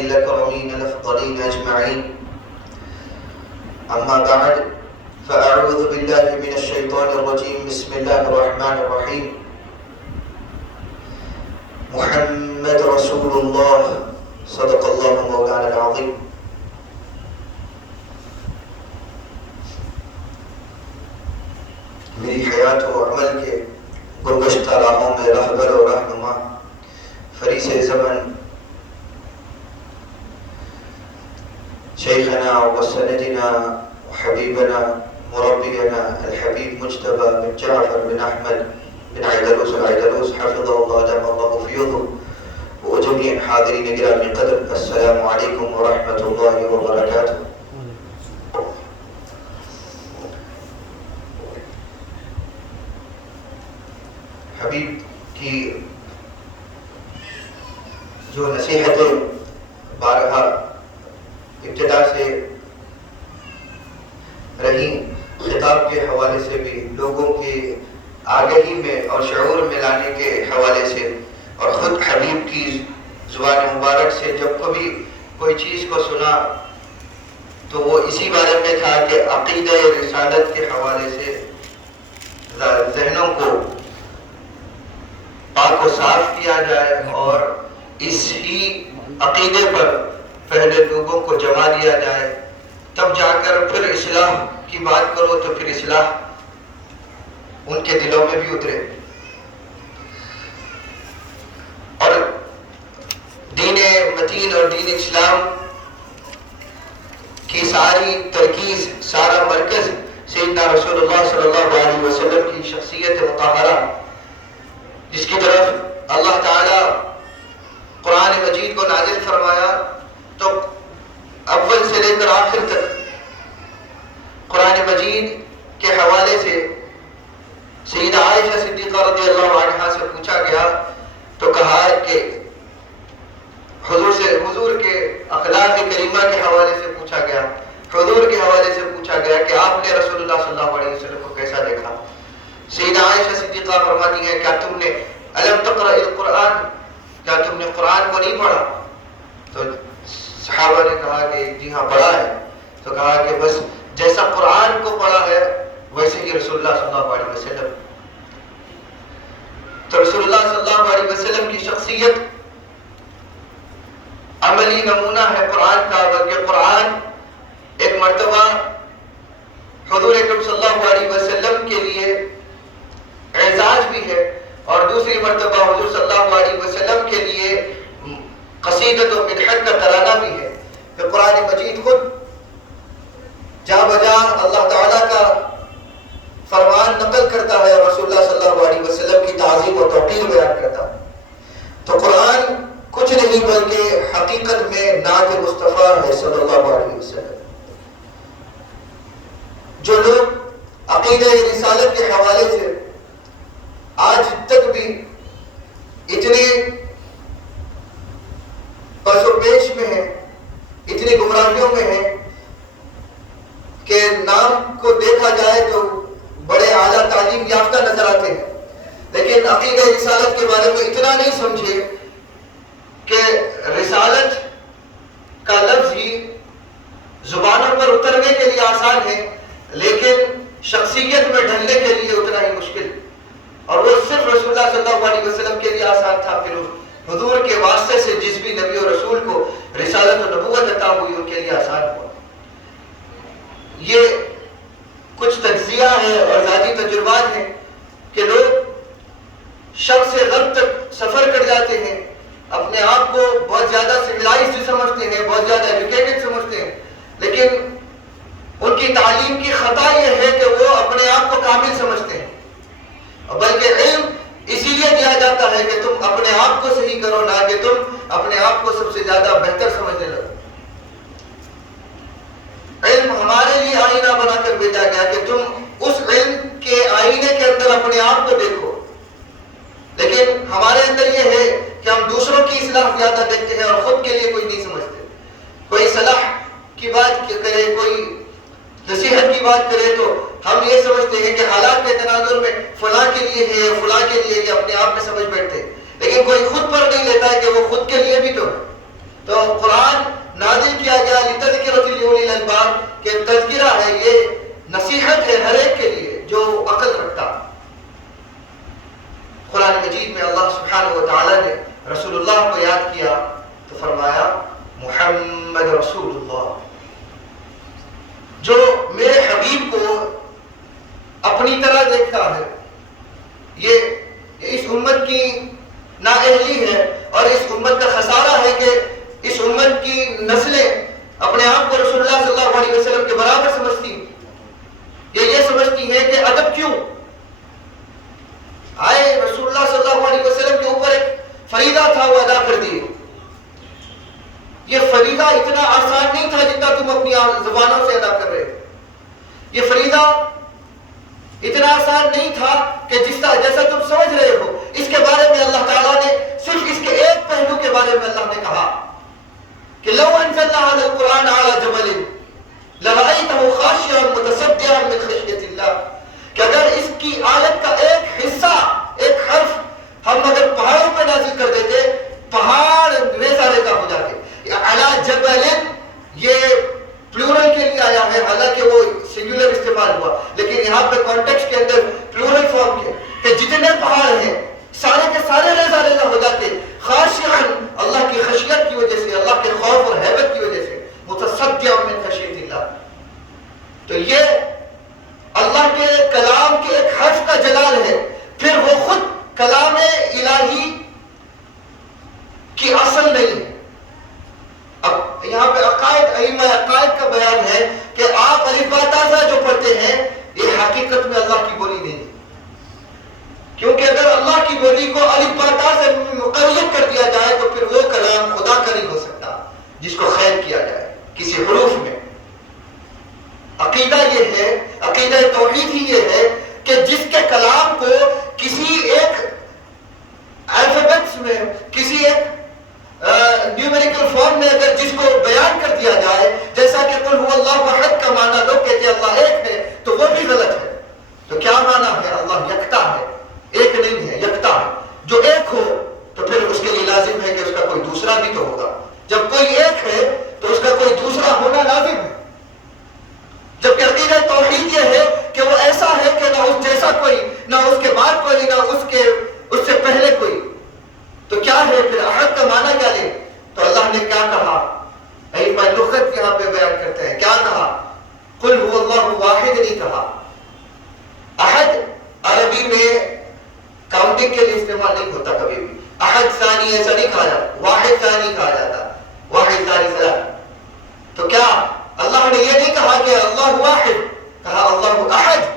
الأكرمين الأفضلين أجمعين. أما بعد فأعوذ بالله من الشيطان الرجيم. بسم الله الرحمن الرحيم. محمد رسول الله صدق الله مولانا العظيم. میری حیات و عمل کے گزشتہ راہوں میں رہبر و رہنما فریس زمن شیخنا و سندنا و حبیبنا مربینا الحبیب مجتبی بن جعفر بن احمد بن عیدروس العیدروس حفظه الله دام الله فیضه و جميع حاضرین گرامی قدر. السلام علیکم ورحمۃ اللہ وبرکاتہ. حبیب کی جو نصیحتیں بارہا ابتدا سے رہی، خطاب کے حوالے سے بھی، لوگوں کی آگہی میں اور شعور میں لانے کے حوالے سے، اور خود حبیب کی زبان مبارک سے جب کبھی کوئی چیز کو سنا تو وہ اسی بارے میں تھا کہ عقیدہ رسالت کے حوالے سے ذہنوں کو پاک و صاف کیا جائے اور اس ہی عقیدے پر پہلے لوگوں کو جما دیا جائے، تب جا کر پھر اصلاح کی بات کرو تو پھر اصلاح ان کے دلوں میں بھی اترے. اور دین متین اور دین اسلام کی ساری ترکیز، سارا مرکز سیدنا رسول اللہ صلی اللہ علیہ وسلم کی شخصیت مطہرہ، جس کی طرف اللہ تعالی قرآن مجید کو نازل فرمایا تو اول سے لے کر آخر تک قرآن مجید کے حوالے سے سیدہ عائشہ صدیقہ رضی اللہ عنہا سے پوچھا گیا تو کہا کہ حضور کے اخلاق کریمہ کے حوالے سے پوچھا گیا، حضور کے حوالے سے پوچھا گیا کہ آپ نے رسول اللہ صلی اللہ علیہ وسلم کو کیسا دیکھا. سیدہ عائشہ صدیقہ فرماتی ہیں کیا تم نے الم تقرأ القرآن، کیا تم نے قرآن کو نہیں پڑھا؟ تو صحابہ نے کہا کہ جی ہاں پڑھا ہے. تو کہا کہ بس جیسا قرآن کو پڑھا ہے ویسے ہی رسول اللہ صلی اللہ علیہ وسلم. تو رسول اللہ صلی اللہ علیہ وسلم کی شخصیت عملی نمونہ ہے قرآن کا، بلکہ قرآن ایک مرتبہ حضور اکرم صلی اللہ علیہ وسلم کے لیے اعزاز بھی ہے اور دوسری مرتبہ حضور صلی اللہ علیہ وسلم کے لیے قصیدت و مدحت کا ترانہ بھی ہے. کہ قرآن مجید خود جا بجا اللہ تعالیٰ کا فرمان نقل کرتا ہے اور رسول اللہ صلی اللہ علیہ وسلم کی تعظیم و توقیر بیان کرتا ہے. تو قرآن کچھ نہیں بلکہ حقیقت میں نعت مصطفیٰ ہے صلی اللہ علیہ وسلم. جو لوگ عقیدہ رسالت کے حوالے سے آج تک بھی اتنے پس و پیش میں ہیں، اتنی گمراہیوں میں ہیں کہ نام کو دیکھا جائے تو بڑے اعلیٰ تعلیم یافتہ نظر آتے ہیں، لیکن عقیدہ رسالت کے بارے میں اتنا نہیں سمجھے کہ رسالت کا لفظ ہی زبانوں پر اترنے کے لیے آسان ہے لیکن شخصیت میں ڈھلنے کے لیے اتنا ہی مشکل. اور وہ صرف رسول اللہ صلی اللہ علیہ وسلم کے لیے آسان تھا، پھر حضور کے واسطے سے جس بھی نبی و رسول کو رسالت و نبوت عطا ہوئی ان کے لیے آسان ہوا. یہ کچھ تجزیہ ہے اور ذاتی تجربات ہیں کہ لوگ شرق سے غرب تک سفر کر جاتے ہیں، اپنے آپ کو بہت زیادہ سویلائزڈ سمجھتے ہیں، بہت زیادہ ایجوکیٹڈ سمجھتے ہیں، لیکن ان کی تعلیم کی خطا یہ ہے کہ وہ اپنے آپ کو کامل سمجھتے ہیں. بلکہ علم اسی لیے دیا جاتا ہے کہ تم اپنے آپ کو صحیح کرو، نہ کہ تم اپنے آپ کو سب سے زیادہ بہتر سمجھنے لگو. علم ہمارے لیے آئینہ بنا کر بھیجا گیا کہ تم اس علم کے آئینے کے اندر اپنے آپ کو دیکھو، لیکن ہمارے اندر یہ ہے کہ ہم دوسروں کی اصلاح زیادہ دیکھتے ہیں اور خود کے لیے کوئی نہیں سمجھتے. کوئی صلاح کی بات کرے، کوئی نصیحت کی بات کرے تو ہم یہ سمجھتے ہیں کہ حالات کے تناظر میں فلاں کے لیے ہے، فلاں کے لیے، یہ اپنے آپ میں سمجھ بیٹھتے ہیں، لیکن کوئی خود پر نہیں لیتا ہے کہ وہ خود کے لیے بھی تو ہے. تو قرآن نازل کیا گیا لتذکرۃ لأولی الالباب کہ تذکرہ ہے، یہ نصیحت ہے ہر ایک کے لیے جو عقل رکھتا۔ قرآن مجید میں اللہ سبحانہ و تعالیٰ نے رسول اللہ کو یاد کیا تو فرمایا محمد رسول اللہ، جو میرے حبیب کو اپنی طرح دیکھتا ہے۔ یہ اس امت کی نااہلی ہے اور اس امت کا خسارہ ہے کہ اس امت کی نسلیں اپنے آپ کو رسول اللہ صلی اللہ علیہ وسلم کے برابر سمجھتی ہیں، یہ سمجھتی ہیں کہ ادب کیوں آئے رسول اللہ صلی اللہ علیہ وسلم کے اوپر ایک فریضہ تھا وہ ادا کر دیے۔ یہ فریضہ اتنا آسان نہیں تھا جتنا تم اپنی زبانوں سے ادا کر رہے ہو، یہ فریضہ اتنا آسان نہیں تھا کہ جیسا تم سمجھ رہے ہو۔ اس کے بارے میں اللہ تعالیٰ نے صرف اس کے ایک پہلو کے بارے میں اللہ نے کہا کہ لو انزلنا هذا القرآن على جبل لرأيته خاشعا متصدعا من خشية الله، کہ اگر اس کی آیت کا ایک حصہ، ایک حرف ہم اگر پہاڑوں پہ نازل کر دیتے، پہاڑ ریزہ ریزہ ہو جاتے۔ علی جبل یہ پلورل کے لیے آیا ہے، حالانکہ وہ سنگولر استعمال ہوا، لیکن یہاں پہ کانٹیکسٹ کے اندر پلورل فارم کے کہ جتنے پہاڑ ہیں سارے کے سارے ریزہ ریزہ ہو جاتے، خاشعا اللہ کی خشیت کی وجہ سے، اللہ کے خوف اور ہیبت کی وجہ سے، متصدعا من خشیت اللہ۔ تو یہ اللہ کے کلام کے ایک حرف کا جلال ہے، پھر وہ خود کلام الہی کی اصل نہیں ہے۔ اب یہاں پہ ائمہ عقائد کا بیان ہے کہ آپ الف با تا سا جو پڑھتے ہیں یہ حقیقت میں اللہ کی بولی نہیں ہے، کیونکہ اگر اللہ کی بولی کو الف با تا سے مقید کر دیا جائے تو پھر وہ کلام خدا کا نہیں ہو سکتا جس کو خیر کیا جائے کسی حروف میں۔ عقیدہ یہ ہے، عقیدہ توحید ہی یہ ہے کہ جس کے کلام کو کسی ایک الفابیٹس میں، کسی ایک نیومیریکل فارم میں اگر جس کو بیان کر دیا جائے، جیسا کہ قل هو اللہ احد کا معنی لوگ کہتے ہیں اللہ ایک ہے، تو وہ بھی غلط ہے۔ تو کیا معنی ہے؟ اللہ یکتا ہے، ایک نہیں ہے، یکتا ہے۔ جو ایک ہو تو پھر اس کے لیے لازم ہے کہ اس کا کوئی دوسرا بھی تو ہوگا۔ جب کوئی ایک ہے تو اس کا کوئی دوسرا ہونا لازم ہے۔ جبکہ عقیدہ توحید یہ ہے کہ وہ ایسا ہے کہ نہ اس جیسا کوئی، نہ اس کے بعد کوئی، نہ اس سے پہلے کوئی۔ تو کیا ہے پھر احد کا معنی کیا لے؟ تو اللہ نے کیا کہا؟ ائمہ لغت یہاں پہ بیان کرتے ہیں، کیا کہا؟ قل هو اللہ واحد نہیں کہا۔ احد عربی میں کاؤنٹنگ کے لیے استعمال نہیں ہوتا کبھی بھی، احد ثانی ایسا نہیں کہا جاتا، واحد ثانی کہا جاتا، واحد ثانی ثلاث۔ تو کیا اللہ نے یہ نہیں کہا کہ اللہ واحد، کہا اللہ احد؟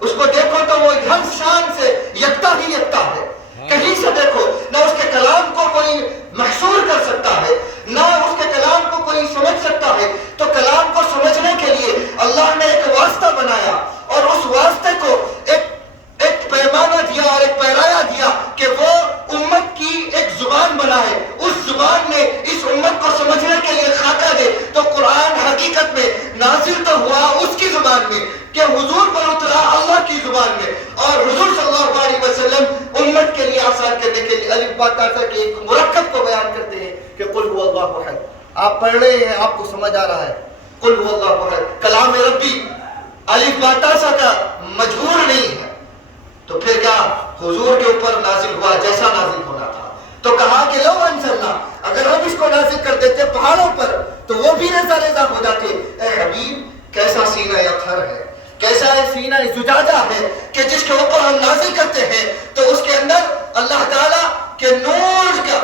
اس کو دیکھو تو وہ ہر شان سے یکتا ہی یکتا ہے، کہیں سے دیکھو نہ اس کے کلام کو کوئی محصور کر سکتا ہے، نہ اس کے کلام کو کوئی سمجھ سکتا ہے۔ تو کلام کو سمجھنے کے لیے اللہ نے ایک واسطہ بنایا اور اس واسطے کو ایک پیمانہ دیا اور ایک پیرایا دیا کہ وہ امت کی ایک زبان بنائے، اس زبان میں اس امت کو سمجھنے کے لیے خاکہ دے۔ تو قرآن حقیقت میں نازل تو ہوا اس کی زبان میں کہ حضور پر اترا اللہ کی زبان میں، اور حضور صلی اللہ علیہ وسلم امت کے لیے آسان کرنے کے لیے الف با تا سا کے ایک مرکب کو بیان کرتے ہیں کہ قل هو اللہ احد۔ آپ پڑھ رہے ہیں، آپ کو سمجھ آ رہا ہے، قل هو اللہ احد کلام ربی الف با تا سا کا مجبور نہیں ہے۔ تو پھر کیا حضور کے اوپر نازل ہوا جیسا نازل ہونا تھا۔ تو کہا کہ لو انزلنا، اگر ہم اس کو نازل کر دیتے پہاڑوں پر تو وہ بھی ریزہ ریزہ ہو جاتے۔ اے حبیب کیسا سینہ اطہر ہے، کیسا سینہ زجاجہ ہے کہ جس کے اوپر ہم نازل کرتے ہیں تو اس کے اندر اللہ تعالیٰ کے نور کا،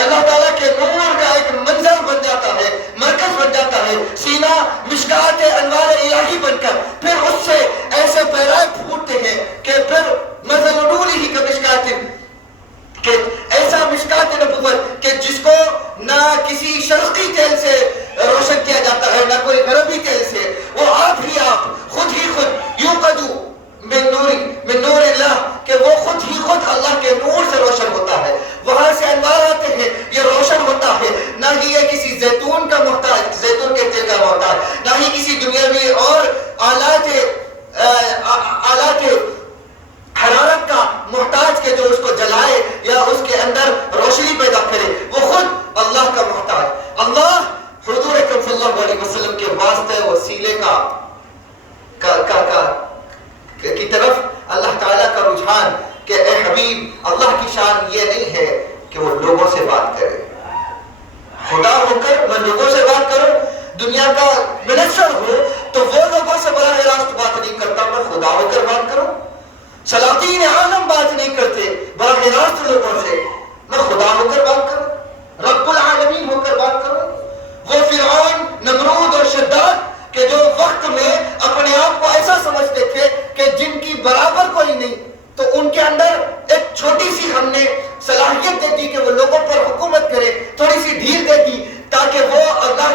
اللہ تعالیٰ کے نور کا ایک منظر بن جاتا ہے، مرکز بن جاتا ہے، سینہ مشکات انوار الہی بن کر پھر اس سے ایسے پیرائے پھوٹتے ہیں کہ پھر مثل نوری کا مشکات، کہ ایسا مشکات نبوت کہ جس کو نہ کسی شرقی تیل سے روشن کیا جاتا ہے، نہ کوئی غربی تیل سے، وہ آپ ہی آپ خود ہی خود یوقدو من نور اللہ، کہ وہ خود ہی خود اللہ کے نور سے روشن ہوتا ہے، وہاں سے انوار آتے ہیں، یہ روشن ہوتا ہے، نہ ہی یہ کسی زیتون کا محتاج، زیتون کے تیل کا محتاج، نہ ہی کسی دنیاوی اور آلات حرارت کا محتاج کہ جو اس کو جلائے یا اس کے اندر روشنی پیدا کرے، وہ خود اللہ کا محتاج۔ اللہ علیہ وسلم کے واسطے وسیلے کی طرف اللہ تعالیٰ کا رجحان کہ اے حبیب اللہ کی شان یہ نہیں ہے کہ وہ لوگوں سے بات کرے. خدا ہو کر میں لوگوں سے بات کروں, دنیا کا منسٹر ہو تو وہ لوگوں سے براہ راست بات نہیں کرتا, میں خدا ہو کر بات کروں. سلاطین عالم بات نہیں کرتے براہ راست لوگوں سے, میں خدا ہو کر بات کروں, رب العالمین ہو کر بات کروں. وہ فرعون, نمرود اور شداد کہ جو وقت میں اپنے آپ کو ایسا سمجھتے تھے کہ جن کی برابر کوئی نہیں, تو ان کے اندر ایک چھوٹی سی ہم نے صلاحیت دے دی کہ وہ لوگوں پر حکومت کرے, تھوڑی سی ڈھیل دے دی تاکہ وہ اللہ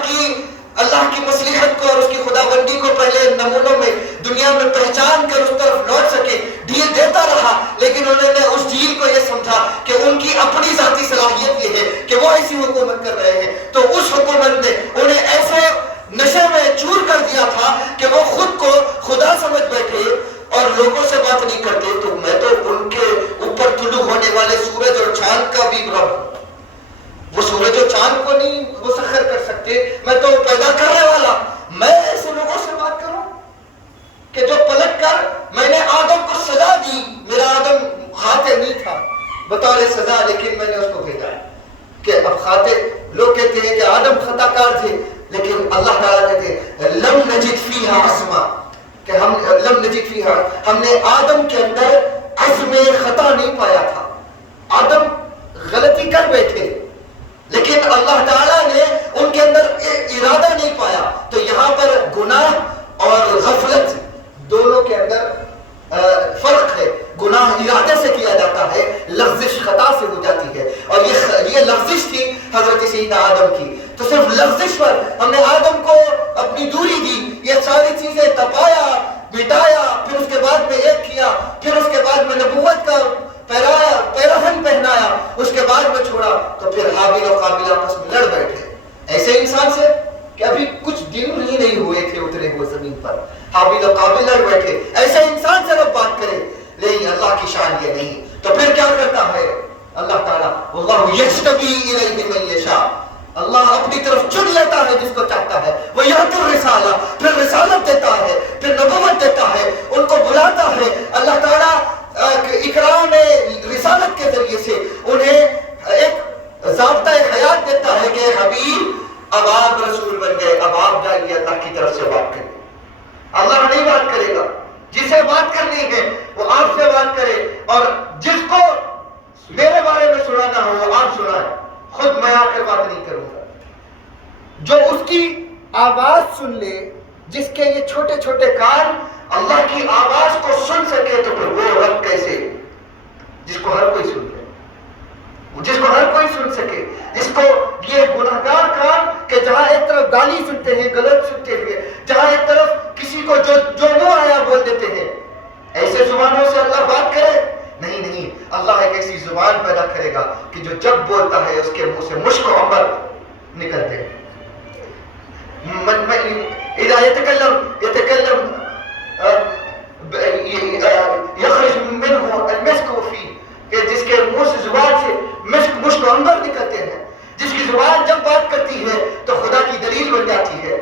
کی مصلحت کو اور اس کی خدا بندی کو پہلے نمونوں میں دنیا میں پہچان کر اس طرف لوٹ سکے. ڈھیل دیتا رہا, لیکن انہوں نے اس ڈھیل کو یہ سمجھا کہ ان کی اپنی ذاتی صلاحیت یہ ہے کہ وہ ایسی حکومت کر رہے ہیں, تو اس حکومت نے انہیں ایسے نشے میں چور کر دیا تھا کہ وہ خود کو خدا سمجھ بیٹھے اور لوگوں سے بات نہیں کرتے. تو میں تو ان کے اوپر طلوع ہونے والے سورج اور چاند کا بھی رب ہوں. وہ سورج اور چاند کو نہیں مسخر کر سکتے, میں تو پیدا کرنے والا. میں ایسے لوگوں سے بات کروں کہ جو پلٹ کر میں نے آدم کو سزا دی, میرا آدم خاطئ نہیں تھا بطور سزا, لیکن میں نے اس کو بھیجا کہ اب خاطئ. لوگ کہتے ہیں کہ آدم خطا کار تھے, لیکن اللہ تعالیٰ کہتے ہیں لم نجد فیہا عصما, کہ ہم نے آدم کے اندر عزم خطا نہیں پایا تھا. آدم غلطی کر بیٹھے, لیکن اللہ تعالیٰ نے ان کے اندر ارادہ نہیں پایا. تو یہاں پر گناہ اور غفلت دونوں کے اندر فرق ہے. گناہ ارادے سے کیا جاتا ہے, لغزش خطا سے ہو جاتی ہے, اور یہ لغزش تھی حضرت سیدنا آدم کی. تو صرف لغزش پر ہم نے آدم کو اپنی دوری دی, یہ ساری چیزیں تپایا, مٹایا, پھر اس کے بعد میں ایک کیا, پھر اس کے بعد میں نبوت کا پیراہن پہنایا, اس کے بعد میں چھوڑا. تو پھر حابیل اور قابیل آپس میں لڑ بیٹھے. ایسے انسان سے کہ ابھی کچھ دن ہی نہیں ہوئے تھے اترے ہوئے زمین پر, حابیل اور قابیل لڑ بیٹھے. ایسے انسان سے رب بات کرے, نہیں, اللہ کی شان یہ نہیں. تو پھر کیا کرتا ہے اللہ تعالیٰ؟ واللہ یجتبی الیہ من یشاء, اللہ اپنی طرف چن لیتا ہے جس کو چاہتا ہے. وہ یعطی الرسالہ, پھر رسالت دیتا ہے, پھر نبوت دیتا ہے, ان کو بلاتا ہے. اللہ تعالیٰ اکرام رسالت کے ذریعے سے انہیں ایک ضابطہ حیات دیتا ہے کہ حبیب اب آپ رسول بن گئے, اب آپ جائیے اللہ کی طرف سے بات کریں. اللہ نہیں بات کرے گا, جسے بات کرنی ہے وہ آپ سے بات کرے, اور جس کو میرے بارے میں سنانا ہو وہ آپ سنائیں, خود میں آ کر بات نہیں کروں گا. جو اس کی آواز سن لے, جس کے یہ چھوٹے چھوٹے کان اللہ کی آواز کو سن سکے, تو پھر وہ رب کیسے جس کو ہر کوئی سن لے, جس کو ہر کوئی سن سکے, جس کو یہ گناہگار کان کہ جہاں ایک طرف گالی سنتے ہیں, غلط سنتے ہیں, جہاں ایک طرف کسی کو جو منہ آیا بول دیتے ہیں, ایسے زبانوں سے اللہ بات کرے؟ نہیں, اللہ ایک ایسی زبان پیدا کرے گا کہ جو جب بولتا ہے اس کے منہ سے مشک و عنبر نکلتے ہیں. اذا يتكلم يخرج منه المسك فيه, کہ جس کے منہ سے زبان سے مشک و عنبر نکلتے ہیں. جس کی زبان جب بات کرتی ہے تو خدا کی دلیل بن جاتی ہے.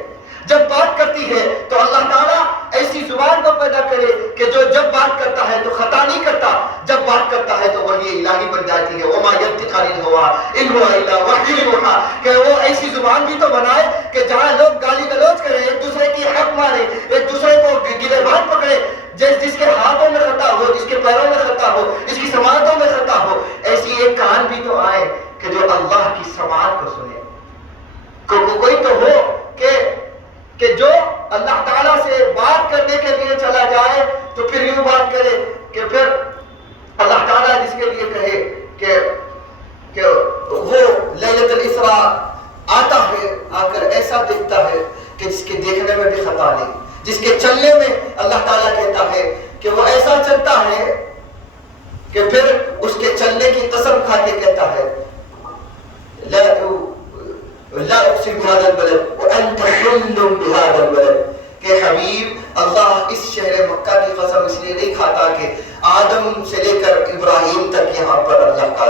جب بات کرتی ہے تو اللہ تعالیٰ ایسی زبان کو پیدا کرے کہ جو جب بات کرتا ہے تو خطا نہیں کرتا, جب بات کرتا ہے تو وحی الہی بن جاتی ہے. وما ينطق عن الهوى ان هو الا وحی یوحی, کہ وہ ایسی زبان بھی تو بنائے کہ جہاں لوگ گالی گلوچ کریں, ایک دوسرے کی حق مارے, ایک دوسرے کو گریبان پکڑے, جس کے ہاتھوں میں خطا ہو, جس کے پیروں میں خطا ہو, جس کی سماعتوں میں خطا ہو. ایسی ایک کان بھی تو آئے کہ جو اللہ کی سماعت کو سنے. کوئی تو ہو کہ جو اللہ تعالیٰ سے بات کرنے کے لیے چلا جائے تو پھر یوں بات کرے کہ پھر اللہ تعالیٰ جس کے لیے کہے کہ وہ لیلۃ الاسراء آتا ہے, آ کر ایسا دیکھتا ہے کہ جس کے دیکھنے میں بھی خطا نہیں, جس کے چلنے میں اللہ تعالیٰ کہتا ہے کہ وہ ایسا چلتا ہے کہ پھر اس کے چلنے کی قسم کھا کے کہتا ہے لا اقسم بهذا البلد وانت حل بهذا البلد, کہ حبیب اللہ اس شہر مکہ کی قسم اس لیے نہیں کھاتا کہ آدم سے لے کر ابراہیم تک یہاں پر اللہ کا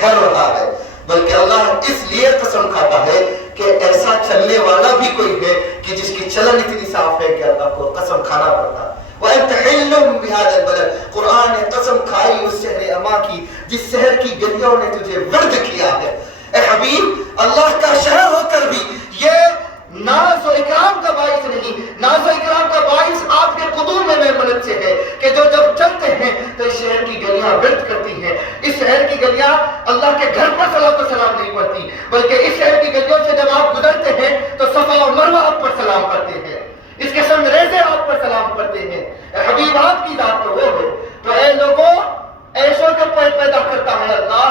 گھر رہا ہے, بلکہ اللہ اس لیے قسم کھاتا ہے کہ ایسا چلنے والا بھی ہی کوئی ہے کہ جس کی چلن اتنی صاف ہے کہ اللہ کو قسم کھانا پڑتا. وَأَنْتَ حِلٌّ بِهَذَا الْبَلَدِ, قرآن نے قسم کھائی اس شہر اما کی جس شہر کی گلیوں نے تجھے ورد کیا ہے. اے حبیب, اللہ کا شہر ہو کر بھی یہ ناز و اکرام کا باعث نہیں, ناز و اکرام کا باعث آپ کے قدوم میں مدد سے ہے کہ جو جب چلتے ہیں تو اس شہر کی گلیاں ورد کرتی ہیں. اس شہر کی گلیاں اللہ کے گھر پر صلاۃ و سلام نہیں پڑتی, بلکہ اس شہر کی گلیوں سے جب آپ گزرتے ہیں تو صفا و مروہ آپ پر سلام کرتے ہیں, اس کے سنگ ریزے آپ پر سلام کرتے ہیں. اے حبیب, آپ کی ذات تو وہ ہے. تو اے لوگوں, ایسوں کو پیدا کرتا ہے اللہ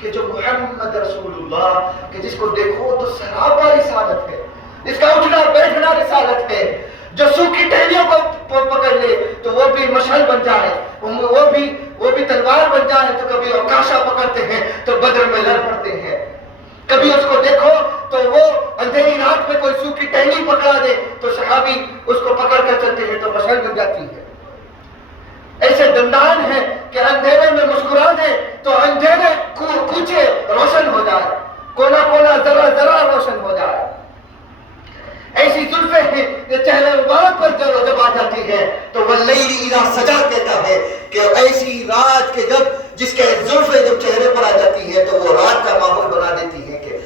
کہ جو محمد رسول اللہ, کہ جس کو دیکھو تو سراپا رسالت ہے, اس کا اٹھنا بیٹھنا رسالت ہے. جو سوکھی ٹہنیوں کو پکڑ لے تو وہ بھی مشعل بن جائے, وہ بھی تلوار بن جائے. تو کبھی اوکاشا پکڑتے ہیں تو بدر میں لڑ پڑتے ہیں. کبھی اس کو دیکھو تو وہ اندھیری رات میں کوئی سوکھی ٹہنی پکڑا دے تو صحابی اس کو پکڑ کر چلتے ہیں تو مشعل بن جاتی ہے. ایسے دندان ہیں کہ اندھیرے میں مسکرا دے تو اندھیرے کوچے روشن ہو جائے, کونا کونا ذرا ذرا روشن ہو جائے. ایسی زلفیں ہیں کہ چہرے مبارک پر جب آ جاتی ہے تو واللیل اذا سجا کہتا ہے کہ ایسی رات کے جب جس کے زلفیں جب چہرے پر آ جاتی ہے تو وہ رات کا ماحول بنا دیتی ہے کہ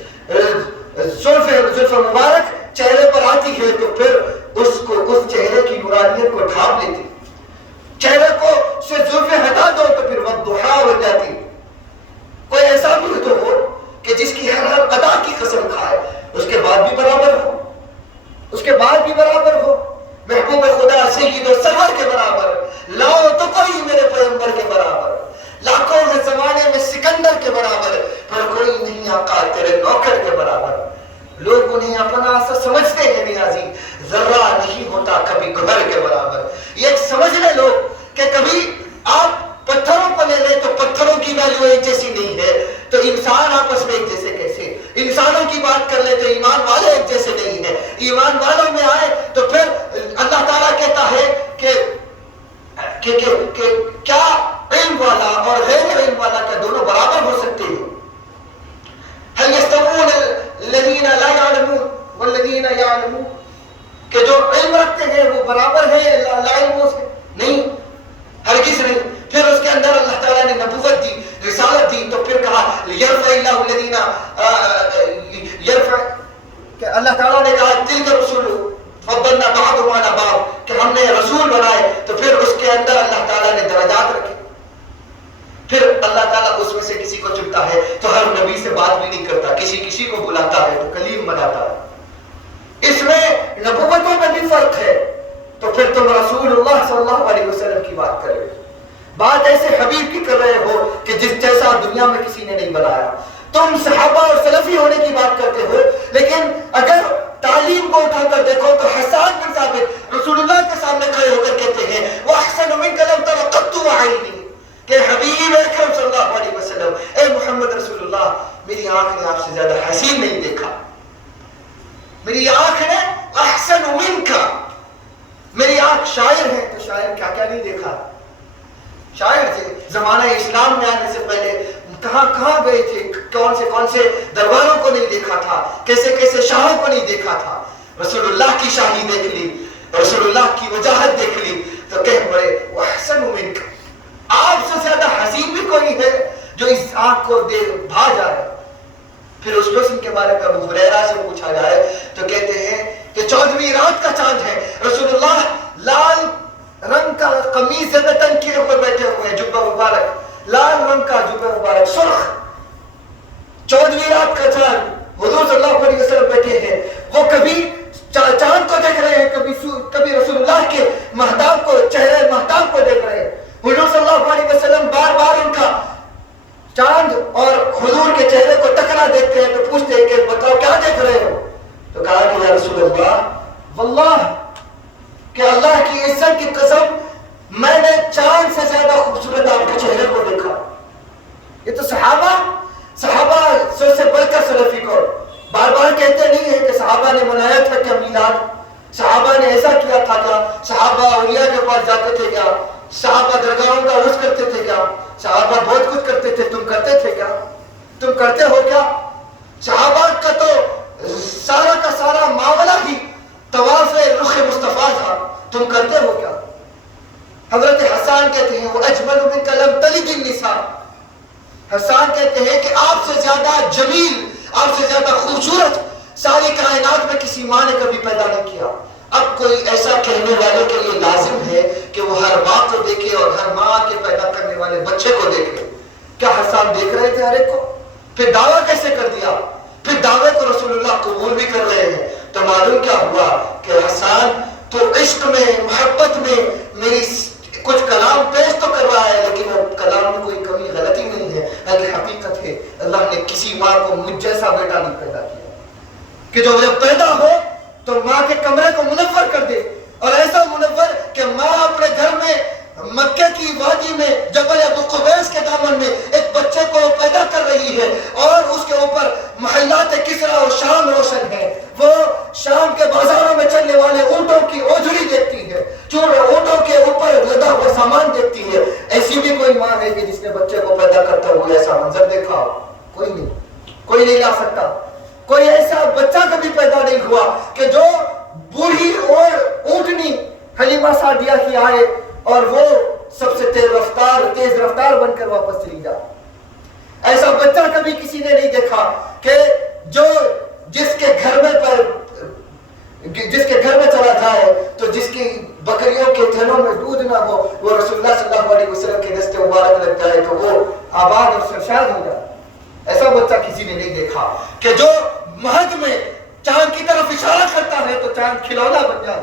زلف مبارک چہرے پر آتی ہے تو پھر اس چہرے کی نورانیت کو ڈھانپ لیتی. چہرے کو سے زلفیں ہٹا دو تو پھر والضحیٰ ہو جاتی. کوئی ایسا بھی تو ہو کہ جس کی ہر ادا کی قسم کھائے اس کے بعد بھی برابر ہو, اس کے بعد بھی برابر ہو. محبوب خدا سید و سرور کے برابر, لاؤ تو کوئی میرے پیغمبر کے برابر, لاکھوں میں زمانے میں سکندر کے برابر, پر کوئی نہیں آقا تیرے نوکر کے برابر. لوگ انہیں اپنا ایسا سمجھتے ہیں نیازی, ذرہ نہیں ہوتا کبھی گھر کے برابر. یہ سمجھ لے لوگ کہ کبھی آپ پتھروں کو لے لیں تو پتھروں کی ویلیو ایک جیسی نہیں ہے, تو انسان آپس میں ایک جیسے کیسے. انسانوں کی بات کر لیں تو ایمان والے ایک جیسے نہیں ہیں. ایمان والوں میں آئے تو پھر اللہ تعالیٰ کہتا ہے کہ کیا علم والا اور غیر علم والا کیا دونوں برابر ہو سکتے ہیں؟ هل يستوون الذين لا يعلمون والذين يعلمون, کہ جو علم رکھتے ہیں وہ برابر ہیں لا علموں سے؟ نہیں, ہرگز نہیں. پھر اس کے اندر اللہ تعالیٰ نے نبوت دی, رسالت دی, تو پھر کہا یرفع اللہ الذین یرفع, کہ اللہ تعالیٰ نے کہا تلک الرسل فضلنا بعضهم علی بعض, کہ ہم نے رسول بنائے. تو پھر اس کے اندر اللہ تعالیٰ نے درجات رکھے. پھر اللہ تعالیٰ اس میں سے کسی کو چنتا ہے تو ہر نبی سے بات بھی نہیں کرتا, کسی کو بلاتا ہے تو کلیم بناتا ہے. اس میں نبوتوں میں بھی فرق ہے. تو پھر تم رسول اللہ صلی اللہ علیہ وسلم کی بات کر رہے ہو, بات ایسے حبیب کی کر رہے ہو کہ جس جیسا دنیا میں کسی نے نہیں بنایا. تم صحابہ اور سلفی ہونے کی بات کرتے ہو, لیکن اگر تعلیم کو اٹھا کر دیکھو تو حسان بن ثابت رسول اللہ کے سامنے کھڑے ہو کر کہتے ہیں وَأَحْسَنُ مِنْكَ لَمْ تَرَ قَطُّ عَيْنِي, کہ حبیب اکرم صلی اللہ علیہ وسلم, اے محمد رسول اللہ, میری آنکھ نے آپ سے زیادہ حسین نہیں دیکھا. میری آنکھ نے احسن منک, میری آنکھ شاعر ہے تو شاعر کیا کیا نہیں دیکھا. شاعر تھے زمانہ اسلام میں آنے سے پہلے, کہاں گئے تھے, کون سے درباروں کو نہیں دیکھا تھا, کیسے شاہوں کو نہیں دیکھا تھا. رسول اللہ کی شاہی دیکھ لی, رسول اللہ کی وجاہت دیکھ لی تو کہہ پڑے احسن منک, آپ سے زیادہ حسین بھی کوئی ہے جو اس آنکھ کو بھا جائے. پھر اس حسن کے بارے میں ابو ہریرہ سے پوچھا جائے تو کہتے ہیں کہ 14ویں رات کا چاند ہے, رسول اللہ لال رنگ کا قمیص وطن کے اوپر بیٹھے ہوئے ہیں, جبہ مبارک لال رنگ کا جبہ مبارک سرخ. 14ویں رات کا چاند, حضور صلی اللہ علیہ وسلم بیٹھے ہیں, وہ کبھی چاند کو دیکھ رہے ہیں, کبھی رسول اللہ کے مہتاب کو, چہرے مہتاب کو دیکھ رہے ہیں. حضور صلی اللہ علیہ وسلم بار بار ان کا چاند اور حضور کے چہرے کو ٹکرا دیکھتے ہیں تو پوچھتے ہیں کہ بتاؤ کیا دیکھ رہے ہو؟ تو کہا کہ یا رسول اللہ واللہ, کہ اللہ کی عزت کی قسم میں نے چاند سے زیادہ خوبصورت آپ کے چہرے کو دیکھا. یہ تو صحابہ سے بڑھ کر سلفی کو بار بار کہتے نہیں ہیں کہ صحابہ نے منایا تھا کیا میلاد, صحابہ نے ایسا کیا تھا کیا, صحابہ اولیاء کے پاس جاتے تھے کیا, صحابہ درگاہوں کا عرض کرتے تھے کیا, صحابہ بہت کچھ کرتے تھے, تم کرتے تھے کیا, تم کرتے ہو کیا؟ صحابہ کا تو سارا کا سارا معاملہ ہی حسان کہتے ہیں کہ آپ سے زیادہ جمیل، آپ سے زیادہ خوبصورت ساری کائنات میں کسی ماں نے کبھی پیدا نہیں کیا۔ اب کوئی ایسا کہنے والے کے لیے لازم ہے کہ وہ ہر ماں کو دیکھے اور ہر ماں کے پیدا کرنے والے بچے کو دیکھے؟ کیا حسان دیکھ رہے تھے ہر ایک کو؟ پھر دعویٰ کیسے کر دیا؟ پھر دعوے کو رسول اللہ قبول بھی کر رہے ہیں۔ تو معلوم کیا ہوا کہ حسان تو عشق میں، محبت میں میری کچھ کلام پیش تو کر رہا ہے، لیکن وہ کلام میں کوئی کمی غلطی نہیں ہے، بلکہ حقیقت ہے اللہ نے کسی ماں کو مجھ جیسا بیٹا نہیں پیدا کیا کہ جو جب پیدا ہو تو ماں کے کمرے کو منور کر دے، اور ایسا منور کہ ماں اپنے گھر میں مکہ کی وادی میں جبل ابو قبیس کے دامن میں ایک بچے کو پیدا کر رہی ہے، اور اس کے اوپر محلات کسرا اور شام روشن ہے۔ وہ شام کے بازاروں میں چلنے والے اونٹوں کی اوجھڑی دیکھتی ہے، چوڑے اونٹوں کے اوپر لدا ہوا سامان دیکھتی ہے۔ ایسی بھی کوئی ماں ہے کہ جس نے بچے کو پیدا کرتے ہوئے ایسا منظر دیکھا ہو؟ کوئی نہیں، کوئی نہیں لا سکتا۔ کوئی ایسا بچہ کبھی پیدا نہیں ہوا کہ جو بوڑھی اور اونٹنی حلیمہ سعدیہ کی آئے اور وہ سب سے تیز رفتار بن کر واپس چلی جائے۔ ایسا بچہ کبھی کسی نے نہیں دیکھا کہ جو جس کے گھر میں چلا جائے تو جس کی بکریوں کے تھنوں میں دودھ نہ ہو، وہ رسول اللہ صلی اللہ علیہ وسلم کے دستے مبارک لگ جائے تو وہ آباد اور سرشاد ہو جائے۔ ایسا بچہ کسی نے نہیں دیکھا کہ جو مہد میں چاند کی طرف اشارہ کرتا ہے تو چاند کھلونا بن جائے۔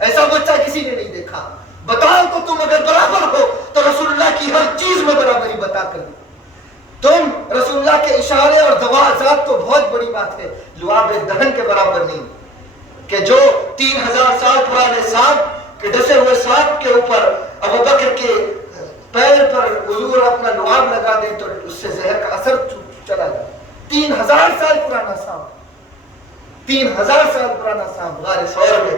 ایسا بچہ کسی نے نہیں دیکھا۔ بتاؤ تو تم اگر برابر ہو تو رسول اللہ کی ہر چیز میں برابری بتا کر دو۔ تم رسول اللہ کے اشارے اور دعوات تو بہت بڑی بات ہے، لعاب دہن کے برابر نہیں کہ جو 3000 سال پرانے سانپ کے ڈسے ہوئے سانپ کے اوپر ابو بکر کے پیر پر حضور اپنا لعاب لگا دیں تو اس سے زہر کا اثر چلا جائے۔ 3000 سال پرانا سانپ، 3000 سال پرانا سانپ غار ثور میں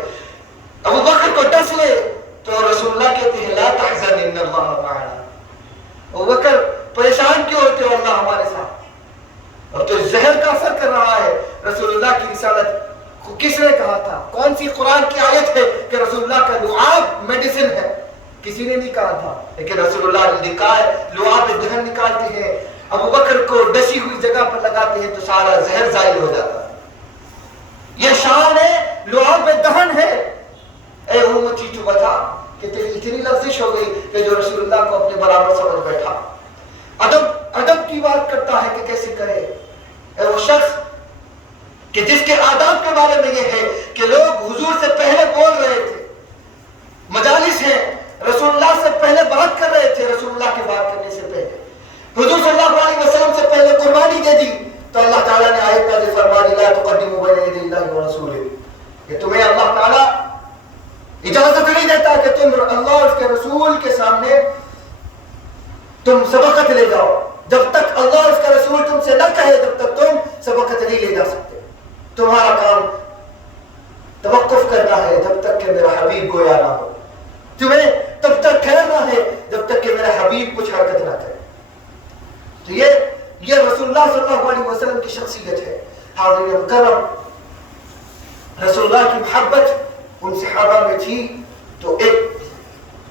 ابو بکر کو ڈس لے تو رسول اللہ کہتے ہیں لا تحزن ان اللہ معنا۔ ابو بکر پریشان کیوں ہوتے ہو؟ اللہ ہمارے ساتھ۔ اور تو زہر کا اثر کر رہا ہے۔ رسول اللہ کی رسالت کو کس نے کہا تھا؟ کون سی قرآن کی آیت ہے کہ رسول اللہ کا لعاب میڈیسن ہے؟ کسی نے نہیں کہا تھا، لیکن رسول اللہ لعاب دہن نکالتے ہیں، ابو بکر کو ڈسی ہوئی جگہ پر لگاتے ہیں تو سارا زہر زائل ہو جاتا ہے۔ یہ شان ہے، لعاب دہن ہے۔ اے امتی تو بتا کہ تیری اتنی لفزش ہو گئی کہ جو رسول اللہ کو اپنے برابر سمجھ بیٹھا۔ ادب کی بات کرتا ہے کہ کیسے کرے۔ اے وہ شخص کہ جس کے آداب کے بارے میں یہ ہے کہ لوگ حضور سے پہلے بول رہے تھے، مجالس ہیں رسول اللہ سے پہلے بات کر رہے تھے، رسول اللہ کی بات کرنے سے پہلے حضور صلی اللہ علیہ وسلم سے پہلے قربانی دے دی تو اللہ تعالیٰ نے آیت نازل فرما دی لا تقدموا بین یدی اللہ ورسولہ، کہ تمہیں اللہ تعالیٰ اجازت نہیں دیتا کہ تم اللہ اور اس کے رسول کے سامنے تم سبقت لے جاؤ۔ جب تک اللہ اور اس کا رسول تم سے نہ کہے تب تک تم سبقت نہیں لے جا سکتے۔ تمہارا کام توقف کرنا ہے جب تک کہ میرا حبیب گویا نہ ہو، تمہیں تب تک ٹھہرنا ہے جب تک کہ میرا حبیب کچھ حرکت نہ کرے۔ تو یہ رسول اللہ صلی اللہ علیہ وسلم کی شخصیت ہے۔ حاضرین مکرم، رسول اللہ کی محبت ان صحابہ میں تھی۔ تو ایک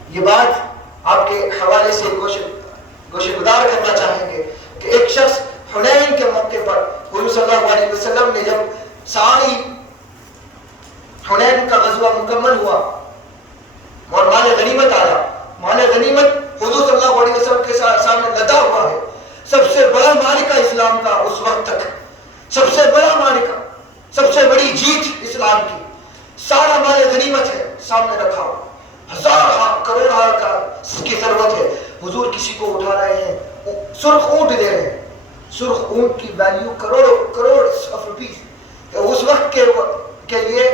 یہ بات آپ کے حوالے سے گوشہ گزار کرنا چاہیں گے کہ ایک شخص حنین کے موقع پر حضور صلی اللہ علیہ وسلم نے جب ساری حنین کا غزوہ مکمل ہوا اور مال غنیمت آیا، مال غنیمت حضور صلی اللہ علیہ وسلم کے سامنے لدا ہوا ہے، سب سے بڑا معرکہ اسلام کا اس وقت تک، سب سے بڑا معرکہ، سب سے بڑی جیت اسلام کی، سارا مال غنیمت ہے سامنے رکھا ہوا، 1000 کروڑ کا کی ثروت ہے، حضور کسی کو اٹھا رہے ہیں، سرخ اونٹ دے رہے ہیں، سرخ اونٹ کی ویلیو کروڑ آف روپیز۔ اس وقت کے لیے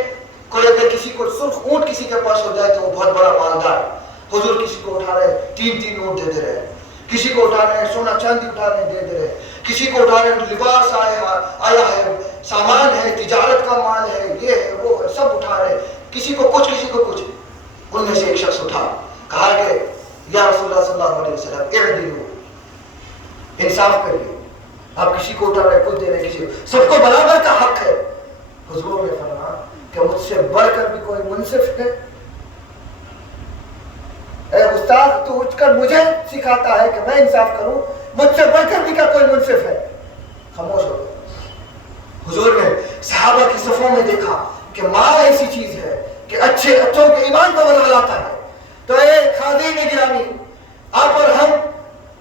کوئی اگر کسی کو سرخ اونٹ کسی کے پاس ہو جائے تو وہ بہت بڑا مالدار۔ حضور کسی کو اٹھا رہے ہیں، 3 اونٹ دے رہے ہیں، کسی کو اٹھا رہے ہیں سونا چاندی اٹھا رہے ہیں دے رہے ہیں، کسی کو اٹھا رہے ہیں لباس آیا ہے، سامان ہے، تجارت کا مال ہے، یہ ہے وہ ہے، سب اٹھا رہے ہیں، کسی کو کچھ کسی کو کچھ۔ ان میں سے ایک شخص اٹھا، کہا کہ یا رسول اللہ صلی اللہ علیہ وسلم اعدلوا، انصاف کریے، آپ کسی کو اٹھا رہے کچھ دے رہے، کسی کو، سب کو برابر کا حق ہے۔ حضور نے فرمایا کہ مجھ سے بڑھ کر بھی کوئی منصف ہے؟ اے استاد تو اٹھ کر مجھے سکھاتا ہے کہ میں انصاف کروں، مجھ سے بڑھ کر بھی کیا کوئی منصف ہے؟ خاموش ہو گئے۔ حضور نے صحابہ کی صفوں میں دیکھا کہ مال ایسی چیز ہے کہ اچھوں کے ایمان کو بدلاتا ہے۔ تو اے خادم گرامی، آپ اور ہم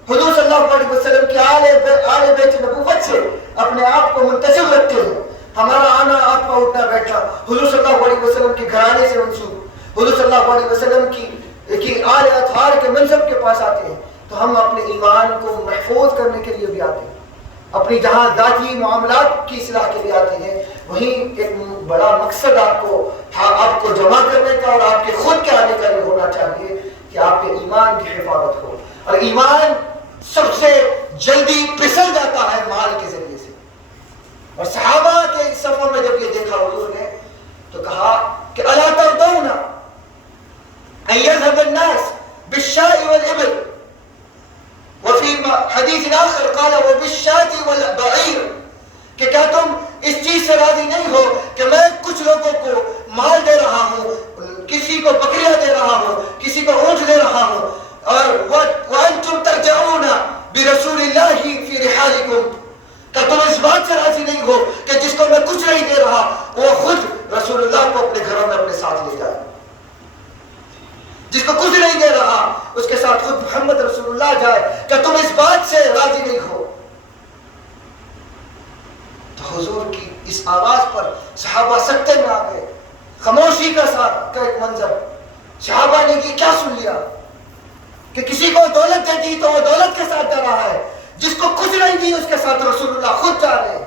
حضور صلی اللہ علیہ وسلم کی آل بیت نبوت سے اپنے آپ کو منتسب رکھتے ہیں۔ ہمارا آنا آپ کا اٹھنا بیٹھنا حضور صلی اللہ علیہ وسلم کے گھرانے سے منسوب، حضور صلی اللہ علیہ وسلم کی آل اطہار کے منصب کے پاس آتے ہیں، تو ہم اپنے ایمان کو محفوظ کرنے کے لیے بھی آتے ہیں، اپنی جہاں ذاتی معاملات کی اصلاح کے لیے آتے ہیں، وہیں ایک بڑا مقصد آپ کو جمع کرنے کا اور آپ کے خود کے آنے کا یہ ہونا چاہیے کہ آپ کے ایمان کی حفاظت ہو۔ اور ایمان سب سے جلدی پھسل جاتا ہے مال کے ذریعے سے۔ اور صحابہ کے صفوں میں جب یہ دیکھا حضور نے تو کہا کہ الا ترضون ان يذهب الناس بالشاء والابل، وفي حدیث آخر قال وبالشاة والبعیر، کہ کیا تم اس چیز سے راضی نہیں ہو کہ میں کچھ لوگوں کو مال دے رہا ہوں، کسی کو بکریاں دے رہا ہوں، کسی کو اونٹ دے رہا ہوں، اور وانتم ترجعون برسول اللہ فی رحالکم، کہ تم اس بات سے راضی نہیں ہو کہ جس کو میں کچھ نہیں دے رہا وہ خود رسول اللہ کو اپنے گھروں میں اپنے ساتھ لے جائے، جس کو کچھ نہیں دے رہا اس کے ساتھ خود محمد رسول اللہ جائے، کہ تم اس بات سے راضی نہیں ہو۔ تو حضور کی اس آواز پر صحابہ سکتے میں آ گئے، خاموشی کا ایک منظر۔ صحابہ نے کیا سن لیا کہ کسی کو دولت دے دی تو وہ دولت کے ساتھ جا رہا ہے، جس کو کچھ نہیں دی اس کے ساتھ رسول اللہ خود جا رہے ہیں،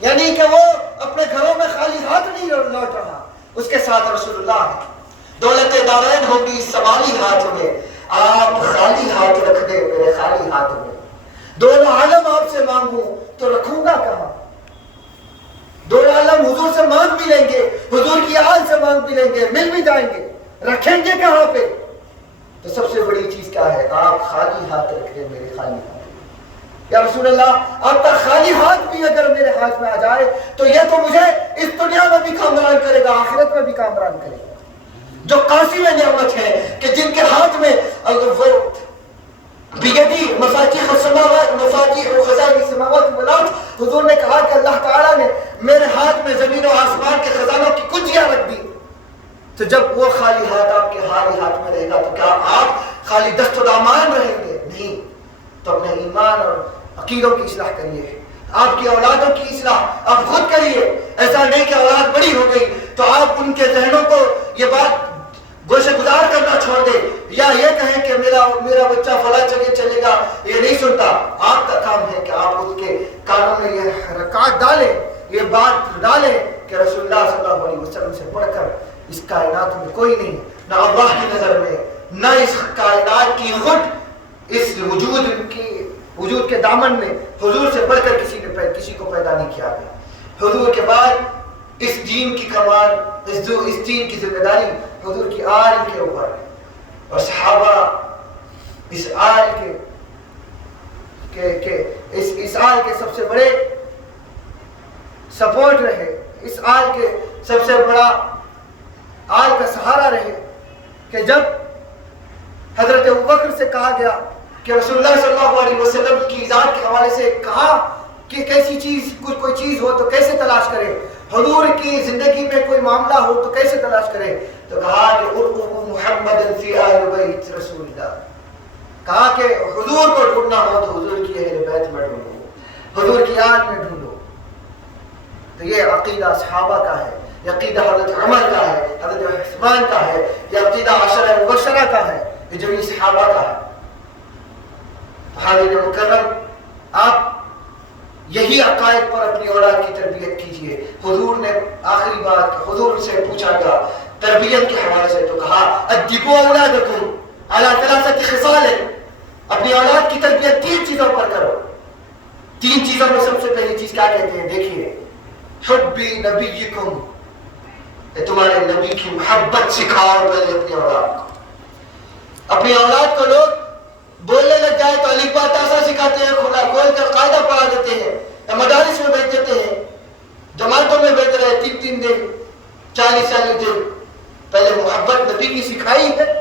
یعنی کہ وہ اپنے گھروں میں خالی ہاتھ نہیں لوٹ رہا، اس کے ساتھ رسول اللہ ہے۔ دولت دارین ہوگی سوالی ہاتھ میں، آپ خالی ہاتھ رکھ دے میرے خالی ہاتھ میں، دونوں عالم آپ سے مانگوں تو رکھوں گا کہاں؟ دونوں عالم حضور سے مانگ بھی لیں گے، حضور کی آل سے مانگ بھی لیں گے، مل بھی جائیں گے، رکھیں گے کہاں پہ؟ تو سب سے بڑی چیز کیا ہے؟ آپ خالی ہاتھ رکھ دیں میرے خالی ہاتھ۔ یا رسول اللہ آپ کا خالی ہاتھ بھی اگر میرے ہاتھ میں آ جائے تو یہ تو مجھے اس دنیا میں بھی کامران کرے گا، آخرت میں بھی کامران کرے گا۔ جو قاسم نعمت ہے کہ جن کے ہاتھ میں بیدی مفاتیح السماوات مفاتیح خزائن السماوات والارض، حضور نے کہا کہ اللہ تعالیٰ نے میرے ہاتھ میں زمین و آسمان کے خزانوں کی کنجیاں رکھ دی، تو جب وہ خالی ہاتھ آپ کے خالی ہاتھ میں رہے گا تو کیا آپ خالی دست و دامان رہیں گے؟ نہیں، تو اپنے ایمان اور عقیدوں کی اصلاح کریے، آپ کی اولادوں کی اصلاح آپ خود کریے۔ ایسا نہیں کہ اولاد بڑی ہو گئی تو آپ ان کے ذہنوں کو یہ بات گوشے گزار کرنا چھوڑ دے، یا یہ کہیں کہ میرا بچہ فلاں جگہ چلے گا، یہ نہیں سنتا۔ آپ کا کام ہے کہ آپ اس کے کانوں میں یہ حرکات ڈالیں، یہ بات ڈالیں کہ رسول اللہ صلی اللہ علیہ وسلم سے بڑھ کر اس کائنات میں کوئی نہیں، نہ اللہ کی نظر میں، نہ اس کائنات کی خود اس وجود کے دامن میں حضور سے بڑھ کر کسی کو پیدا نہیں کیا گیا۔ حضور کے بعد اس دین کی کمان، اس دین کی ذمہ داری حضور کی آل کے اوپر ہے، اور صحابہ اس آل کے سب سے بڑے سپورٹ رہے، اس آل کے سب سے بڑا آل کا سہارا رہے، کہ جب حضرت ابوبکر سے کہا گیا کہ رسول اللہ صلی اللہ علیہ وسلم کی ذات کے حوالے سے کہا کہ کیسی چیز کوئی چیز ہو تو کیسے تلاش کرے، حضور کی زندگی میں کوئی معاملہ ہو تو کیسے تلاش کرے، تو کہا کہ ارقبوا محمدا فی آل بیت رسول اللہ، کہا کہ حضور کو ڈھونڈنا ہو تو حضور کی اہل بیت میں ڈھونڈو، حضور کی آل میں ڈھونڈو۔ تو یہ عقیدہ صحابہ کا ہے، یہ عقیدہ حضرت عمر کا ہے، حضرت عثمان کا ہے، یہ عقیدہ عشرہ مبشرہ کا ہے، یہ جميع صحابہ کا ہے۔ حاضر مکرم، آپ یہی عقائد پر اپنی اولاد کی تربیت کیجیے۔ حضور نے آخری بات حضور سے پوچھا گیا تربیت کے حوالے سے، تو کہا ادبوا اولادکم علی ثلاثۃ خصال، اپنی اولاد کی تربیت 3 چیزوں پر کرو۔ 3 چیزوں میں سب سے پہلی چیز کیا کہتے ہیں؟ دیکھیے، حب نبیکم، تمہارے نبی کی محبت سکھاؤ پہلے اپنی اولاد کو۔ اپنی اولاد کو لوگ بولنے لگ جائے تو الف با تا سا سکھاتے ہیں، کھلا کھول کر قاعدہ پڑھا دیتے ہیں، یا مدارس میں بھیج دیتے ہیں، جماعتوں میں بھیج رہے 3 دن 40 دن، پہلے محبت نبی کی سکھائی ہے۔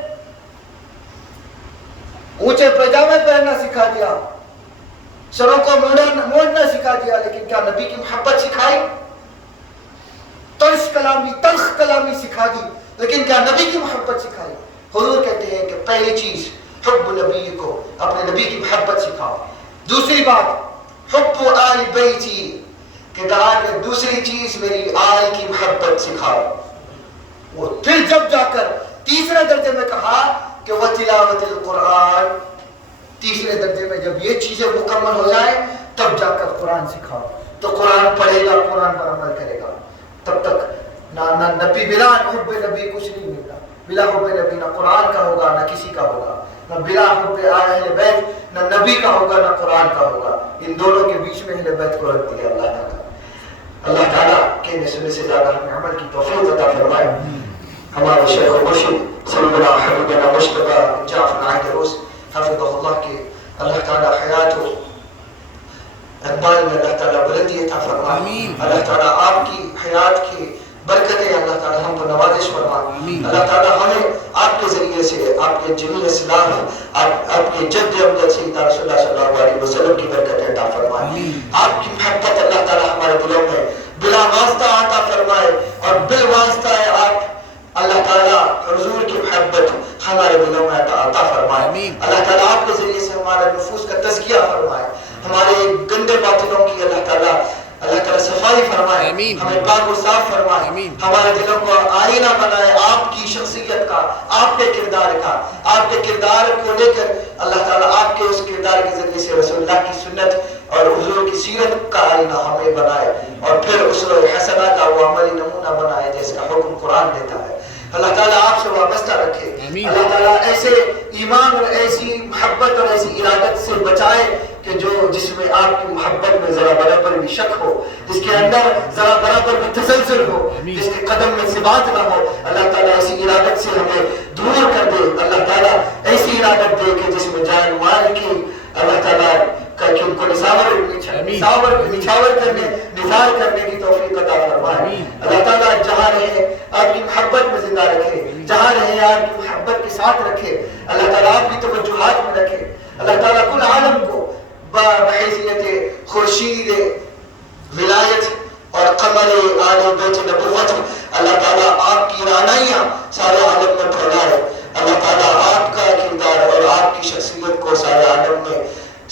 اونچے پجامے پہننا سکھا دیا، سروں کو موڑنا سکھا دیا، لیکن کیا نبی کی محبت سکھائی؟ تلخ کلامی سکھا دی، لیکن کیا نبی کی محبت سکھائی؟ حضور کہتے ہیں کہ پہلی چیز حب نبی کو، اپنے نبی کی محبت سکھاؤ۔ دوسری بات حب آل بیتی، کہ کہا کہ دوسری چیز میری آل کی محبت سکھاؤ۔ وہ پھر جب جا کر تیسرے درجے میں کہا کہ وہ تلاوت القرآن، تیسرے درجے میں جب یہ چیزیں مکمل ہو جائیں تب جا کر قرآن سکھاؤ، تو قرآن پڑھے گا، قرآن پر عمل کرے گا۔ تب تک نہ نبی، بلا حب نبی کچھ نہیں ملتا، بلا حب نبی نہ قرآن کا ہوگا نہ کسی کا ہوگا، نہ بلا حب اہل بیت نہ نبی کا ہوگا نہ قرآن کا ہوگا۔ ان دونوں کے بیچ میں اہل بیت کو رکھ دیا اللہ تعالیٰ۔ اللہ تعالیٰ کے نسبے سے زیادہ ہمیں عمل کی توفیق عطا فرمائے۔ ہمارے شیخ و مرشد سیدنا حبیبنا مجتبیٰ جعفر ناگروس حفظہ اللہ کے اللہ تعالیٰ حیات و اقبال میں اللہ تعالیٰ بلندی عطا فرمائے۔ اللہ تعالیٰ آپ کی حیات کی برکتیں اللہ تعالیٰ ہم کو نوازش فرمائے۔ اللہ تعالیٰ ہمیں آپ کے ذریعے سے آپ کے جمیل اسلام، آپ کے جد امجد سیدنا رسول اللہ صلی اللہ علیہ وسلم کی برکتیں عطا فرمائے۔ آپ کی محبت اللہ تعالیٰ ہمارے دلوں میں بلا واسطہ عطا فرمائے، اور بالواسطہ آپ اللہ تعالیٰ حضور کی محبت ہمارے دلوں میں عطا فرمائے۔ اللہ تعالیٰ آپ کے ذریعے سے ہمارے نفوس کا تزکیہ فرمائے، ہمارے گندے باطنوں کی اللہ تعالیٰ صفائی فرمائے، ہمیں پاک و صاف فرمائے، ہمارے دلوں کو آئینہ بنائے آپ کی شخصیت کا، آپ کے کردار کا، آپ کے کردار کو لے کر اللہ تعالیٰ آپ کے اس کردار کے ذریعے سے رسول اللہ کی سنت اور حضور کی سیرت کا آئینہ ہمیں بنائے، اور پھر اسوہ حسنہ کا وہ عملی نمونہ بنائے جس کا حکم قرآن دیتا ہے۔ اللہ تعالیٰ آپ سے وابستہ رکھے، اللہ تعالیٰ ایسے ایمان اور ایسی محبت اور ایسی ارادت سے بچائے کہ جس میں آپ کی محبت میں ذرا برابر بھی شک ہو، جس کے اندر ذرا برابر بھی تسلسل ہو، جس کے قدم میں ثبات نہ ہو۔ اللہ تعالیٰ ایسی ارادت سے ہمیں دور کر دے، اللہ تعالیٰ ایسی ارادت دے کہ جس میں جان مال کی اللہ تعالیٰ کہ ان کو نثار کرنے کی توفیق عطا فرمائے۔ اللہ تعالیٰ جہاں رہے آپ کی محبت میں زندہ رکھے، جہاں رہے آپ کی محبت کے ساتھ رکھے، اللہ تعالیٰ آپ کی توجہات میں رکھے۔ اللہ تعالیٰ کل عالم کو بحیثیت خورشید ولایت اور قمر آل بیت نبوت اللہ تعالیٰ آپ کی رعنائیاں سارے عالم میں پھیلائے۔ اللہ تعالیٰ آپ کا کردار اور آپ کی شخصیت کو سارے عالم میں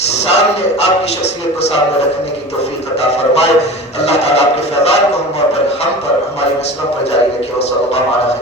سامنے، آپ کی شخصیت کو سامنے رکھنے کی توفیق عطا فرمائے۔ اللہ تعالیٰ آپ کے فیضان کو ہم پر، ہماری نسلوں پر جاری رکھے۔ وصلی اللہ علیہ